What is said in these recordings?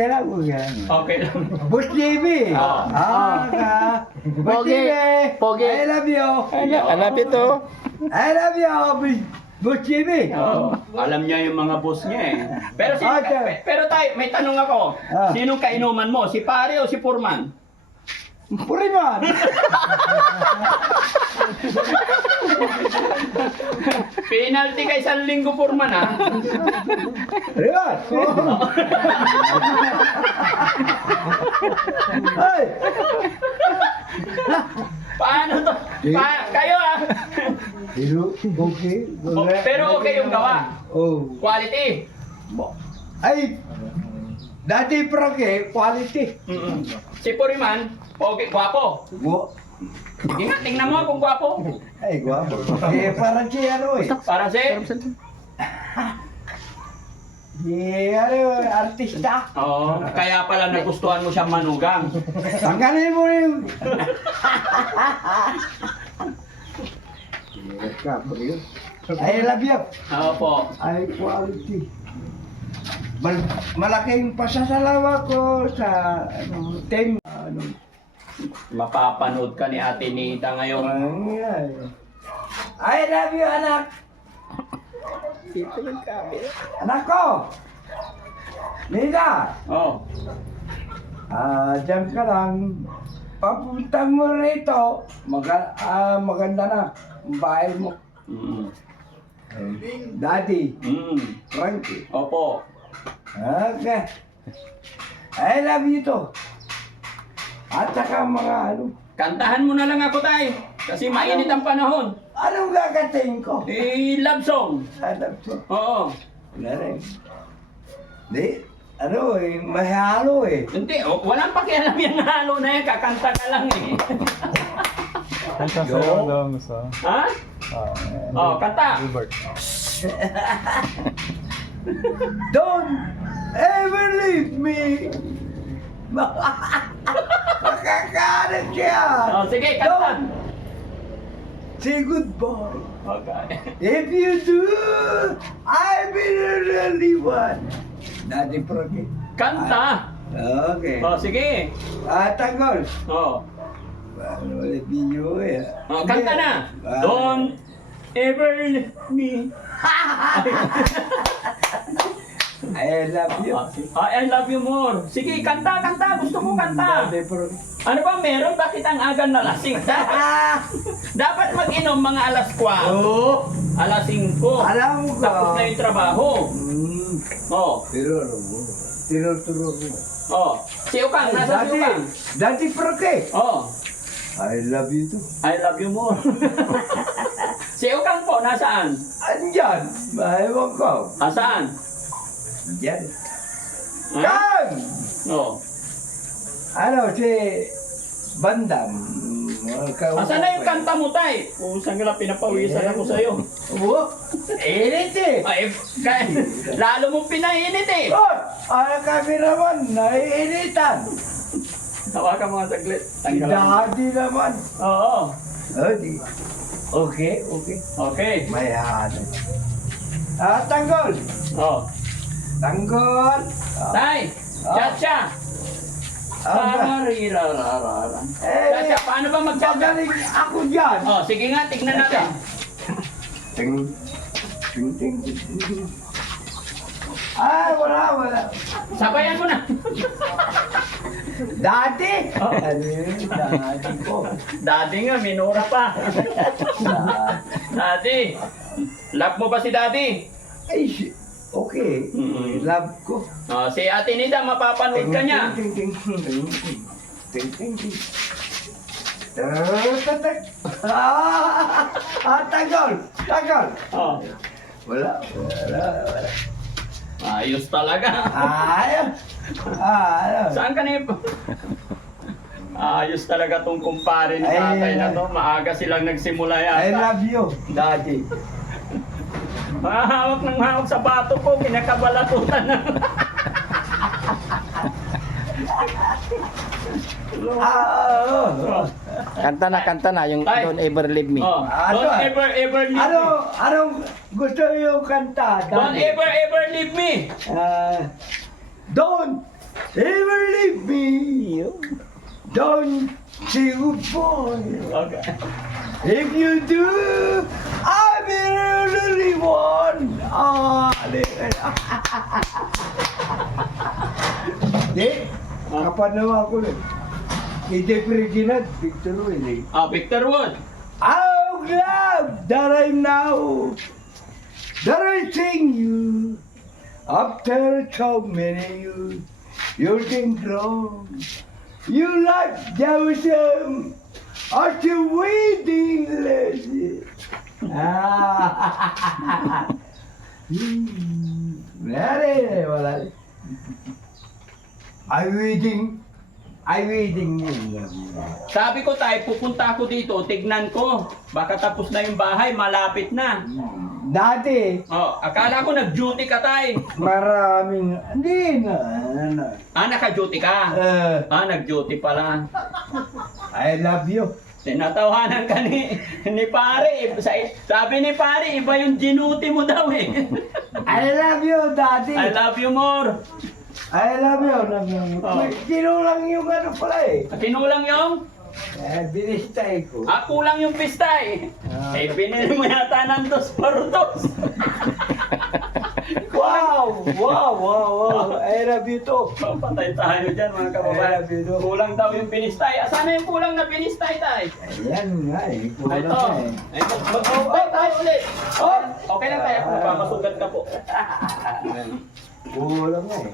Kailan ko yan? Okay lang. Boss JB. Boss Pogi. JB. Pogi. I love you. Alam ito. I love you. Boss JB. Oo. Alam niya yung mga boss niya eh. Pero, Okay. pero tayo, may tanong ako. Ah. Sinong kainuman mo? Si pare o si Purman? Puriman. Penalty ka isang linggo, Purman ha? Puriman. Ay. Paano to? Kayo ha? Pero okay. Pero okay yung gawa. Oh. Quality. Ay. Dati prake quality. Mm-mm. Si Puriman, okay, gwapo. Wo. Sige nga, tingnan mo kung gwapo. Ay, guwapo. Parang si ano eh. Para si... Si ano, artista. Oo, kaya pala nagustuhan mo siyang manugang. Tanggalin mo yung... I love you. Opo. Ay, quality. Malaking pasasalamat ko sa ano, Mapapanood ka ni Ate Nita ngayon. I love you, anak. Anak ko. Nida. Oh. Diyan ka lang. Papunta mo rito. Maganda na. Ang bahay mo. Mm. Daddy. Mm. Frankie. Opo. Okay. I love you to. At saka mga ano. Kantahan mo na lang ako, tay. Kasi mainit ang panahon. Anong gagating ko? Love song. I love you. Oo. Wala rin. Di, ano eh, mahalo eh. Hindi, walang pakialam yung halo na yan. Kakanta ka lang eh. Kanta sa'yo lang sa... Ha? Oh, kanta. Gilbert. Don't ever leave me. Makakaanap siya. Oh, sige, kanta. Don't say goodbye. Okay. If you do, I'll be the only one. Daddy Proke. Kanta. Okay. Oh, sige. Tanggol. Oh. Ano ulit video eh. Oh, kanta na. Don't ever leave me. I love you. I love you more. Sige, kanta, kanta. Gusto ko kanta. Daddy Proke. Ano ba meron? Bakit ang aga na lasing? Dapat mag-inom mga alas 4. Oo. Alas 5. Alam ko. Tapos na yung trabaho. Oh. Pero ano mo? Tinuturo mo. Oh. Si Ukang, nasa si Ukang. Daddy Proke. Oh. I love you too. I love you more. Si Ukang po, nasaan? Andyan. Mahiwag ko. Saan? Andyan. Ha? Kang! Oh. Ano, si Bandam. Asan na yung kanta mo, tay? Pusang nila, pinapawisan ako sa'yo. Oo. Init eh. Ay, lalo mong pinainit eh. Oh, ang kami naman, naiinitan. Tawa ka mga saglit. Si Tanggal ako. Daddy naman. Oo. Oh, di. Okay, okay. Okay. May ano. Tanggol. Oh. Tanggol. Tay, cha-cha. Parirararara. Cha-cha, paano ba mag-cha-cha? Magaling ako dyan. Oh, sige nga, tignan natin. Ting, ting, ting, ting. Ay, wala. Sabayan mo na. Dati? Oh. Ano yun? Dati ko. Daddy nga, minura pa. Daddy. Love mo ba si Daddy? Ay, okay. Love ko. Oh, si Ate Nida, mapapanood ka niya. Ting, ting, ting, ting, ting, ting, ting. Tanggol. Oh. Wala. Ayos talaga. Ayaw. Ayaw. Saan ka na Ayos talaga tong kumpare ni Ay, tatay na to. Maaga silang nagsimula yata. I love you, Daddy. Hawak ng hawak sa bato ko, kinakabalatutan na. Kanta na yung Ay. Don't Ever Leave Me. Oh, Ano? don't ever leave me. Anong gusto yung kanta, Daddy? Don't ever leave me. Don't Never leave me. Don't you boy. Okay. If you do, I'll be the only one. Di, kapanawa ko lang. Hindi Reginald, Victor Willie. Victor Wood. I'm glad that I'm now that I sing you. After so many years, you can grow. You like Jerusalem as the waiting list. Wala. I'm waiting. Sabi ko tayo, pupunta ako dito, tignan ko. Baka tapos na yung bahay, malapit na. Dati, Akala ko nag-duty ka tay. maraming, hindi na. Naka-duty ka. Nag-duty pala. I love you. Tinatawanan ka ni pare. Sabi ni pare, iba yung ginuti mo daw eh. I love you, Daddy. I love you more. I love you. Kinulang yung ano pala eh. Kinulang yung? Binistay ko. Kulang yung pistay. Binili mo yata ng 2 por 2. Wow! I love you too. Patay tayo dyan mga kababayan. Kulang daw yung pinistay. Sana yung kulang na pinistay tay? Ayan nga eh. Kulang Ito. na eh. Mag-ubay tayo ulit. Okay lang tayo. Magpapasugat ka po. Kulang nga eh.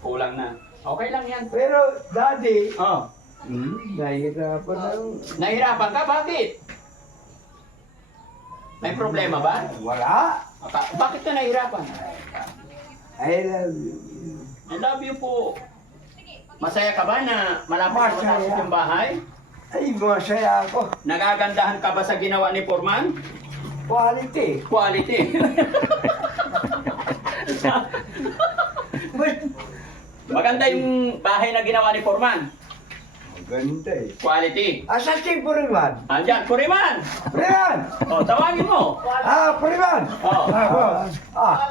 Kulang na. Okay lang yan. Pero, Daddy, nahihirapan lang. Nahirapan ka? Bakit? May problema ba? Wala. Bakit ka nahirapan? I love you. I love you po. Masaya ka ba na malapit na matapos yung bahay? Ay, masaya ako. Nagagandahan ka ba sa ginawa ni Foreman? Quality. Quality. Maganda yung bahay na ginawa ni Foreman. Maganda eh. Quality. Asa si Puriman? Andyan, Foreman! Puriman! Tawagin mo. Puriman!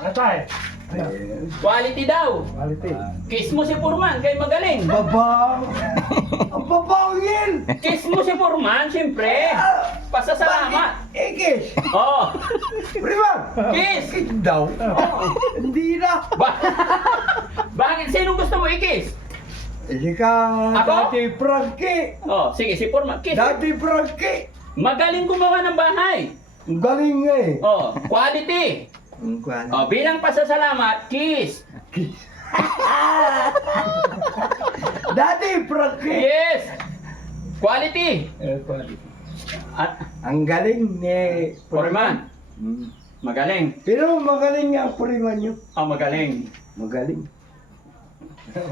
Natay. Quality daw. Quality. Kiss mo si Foreman, kay magaling. Babaw! Ang babaw yan! Kiss mo si Foreman, siyempre. Pasasalamat. Ikis! Puriman! Puriman! Kiss! Ikis daw? Hindi na! Bakit? Sino gusto mo i-kiss? Hindi ka, Ako? Dati Frankie! Sige, si Foreman. Kiss. Dati Frankie! Magaling gumawa ng bahay. Ang galing nga eh. Quality. Ang kwan. Bilang pasasalamat, kiss. Dati Frankie! Yes. Quality. Ang galing ni Foreman. Magaling. Pero magaling nga ang Puriman nyo. Magaling. Magaling. Kiss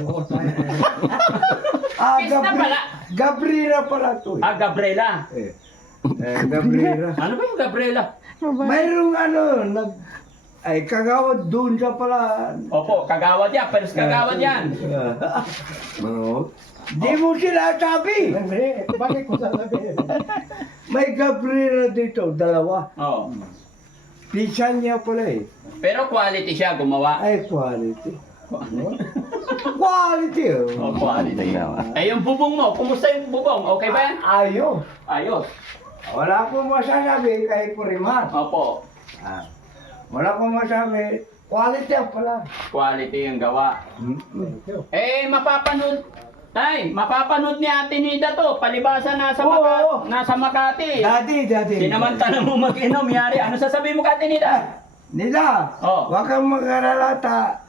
na pala. Gabriela pala to eh. Gabriela. Gabriela. Ano ba yung Gabriela? Mayroong kagawad doon sa pala. Opo, kagawad yan. Pero kagawad yan. Di mo sila sabi. Bakit ko sasabihin? May Gabriela dito, 2. Pinsan niya pala eh. Pero quality siya gumawa. Ay, quality. Quality oh. Quality. Yung bubong mo, kumusta yung bubong? Okay ba yan? Ayos. Ayos. Wala akong masasabi kay Puriman. Opo. Wala akong masasabi. Quality pala. Quality yung gawa. Mapapanood ni Ate Nida to. Palibasa nasa Makati. Dati. Sinamantala mo mag-inom, yari. Ano sasabihin mo kay Ate Nida? Nila, huwag kang mag-aralata.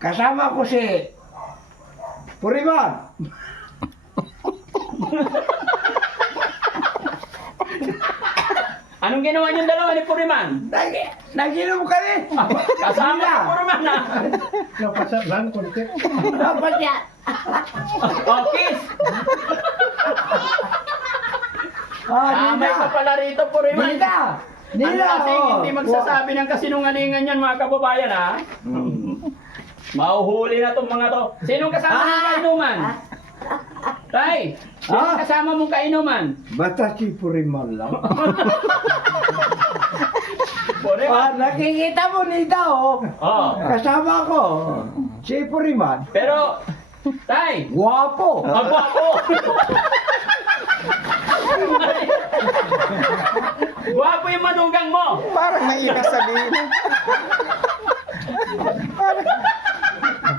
Kasama ko si Puriman. Anong ginawa niyong dalawa ni Puriman? Nag-inom kami. Kasama ni Puriman na. Napasalan ko dito. Dapat yan. Kiss! May ka pala rito, Puriman. Nila, kasi hindi magsasabi ng kasinungalingan yan, mga kababayan, ha? Mahuhuli na tong mga to. Sinong kasama mong kainuman? Tay, sinong kasama mong kainuman? Basta si Puriman lang. Puriman? Nakikita mo nito, kasama ko. Si Puriman. Pero, tay, Guwapo. ako ako. Guwapo yung manugang mo. Parang naiyak sabihin.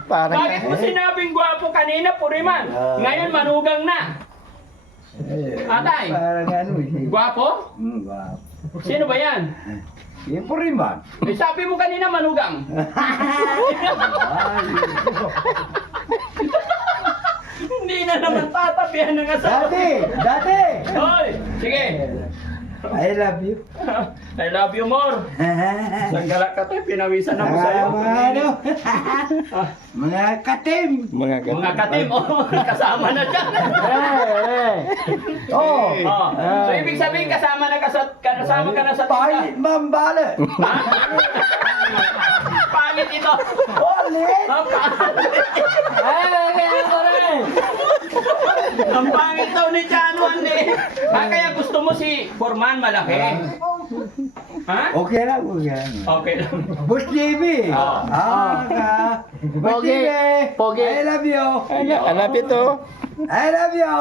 Parang Bakit mo sinabing guwapo kanina, Puriman? Ngayon manugang na. Atay. Parang ano eh. Guwapo? Guwapo. Sino ba yan? Si Puriman. Eh, sabi mo kanina manugang. Hindi na naman tatabihan ng asawa. Dati. Hoy, sige. I love you. I love you more. Naggalak ka tayo, pinawisan ako sa'yo. Mga ano? Mga katim. mga Mga katim, oh, kasama na dyan. Oh. Oh. So, ibig sabihin, kasama ka na sa Pahit tinda. mambala. Ha? Pangit ito. Ulit. Ang pangit. Ang pangit daw ni Chano, hindi. Kaya gusto mo si Foreman malaki. Ha? Okay lang, okay lang. Okay lang. Boss JB. Oo. Boss Pogi. JB. Pogi. I love you. Hanap ito. I love you,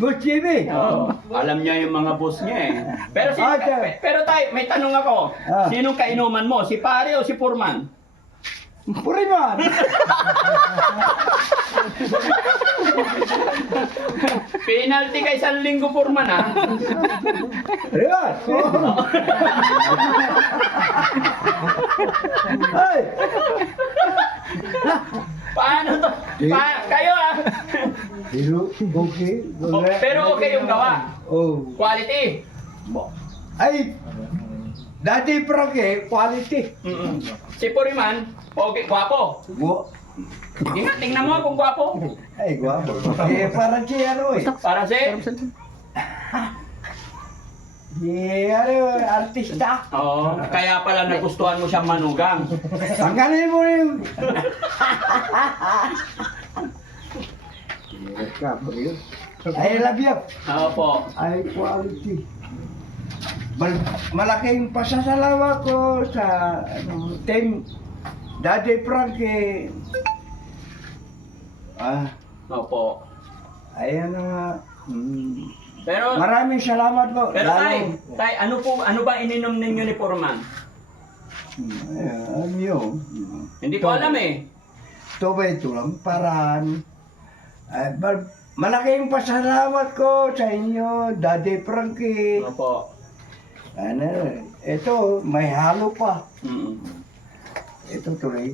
Boss JB. Oo. Alam niya yung mga boss niya eh. Pero Okay. pero tay, may tanong ako. Ah. Sinong kainuman mo? Si pare o si Foreman? Puriman. Penalty ka isang linggo, Foreman, ha? Puriman. Ay. Paano to? Kayo, ha? Pero okay. Pero okay yung gawa. Oh. Quality. Ay. Dati Frankie, quality. Mm-mm. Si Foreman, okay, gwapo. Sige nga, tingnan mo kung gwapo. Ay, guwapo. Parang si ano eh. Para si... Artista. Oo, kaya pala nagustuhan mo siyang manugang. Tanggalin mo yung... I love you. Opo. Ay, quality. Malaking pasasalamat ko sa team Daddy Frankie. Opo. Ayan na nga. Pero, Maraming salamat po. pero tay, ano ba ininom ninyo ni Foreman? Ano yun? Hindi ko alam eh. Ito ba ito lang? Paraan. Malaking pasalamat ko sa inyo, Daddy Frankie. Opo. Ano, ito, may halo pa. Mm. Ito tuloy.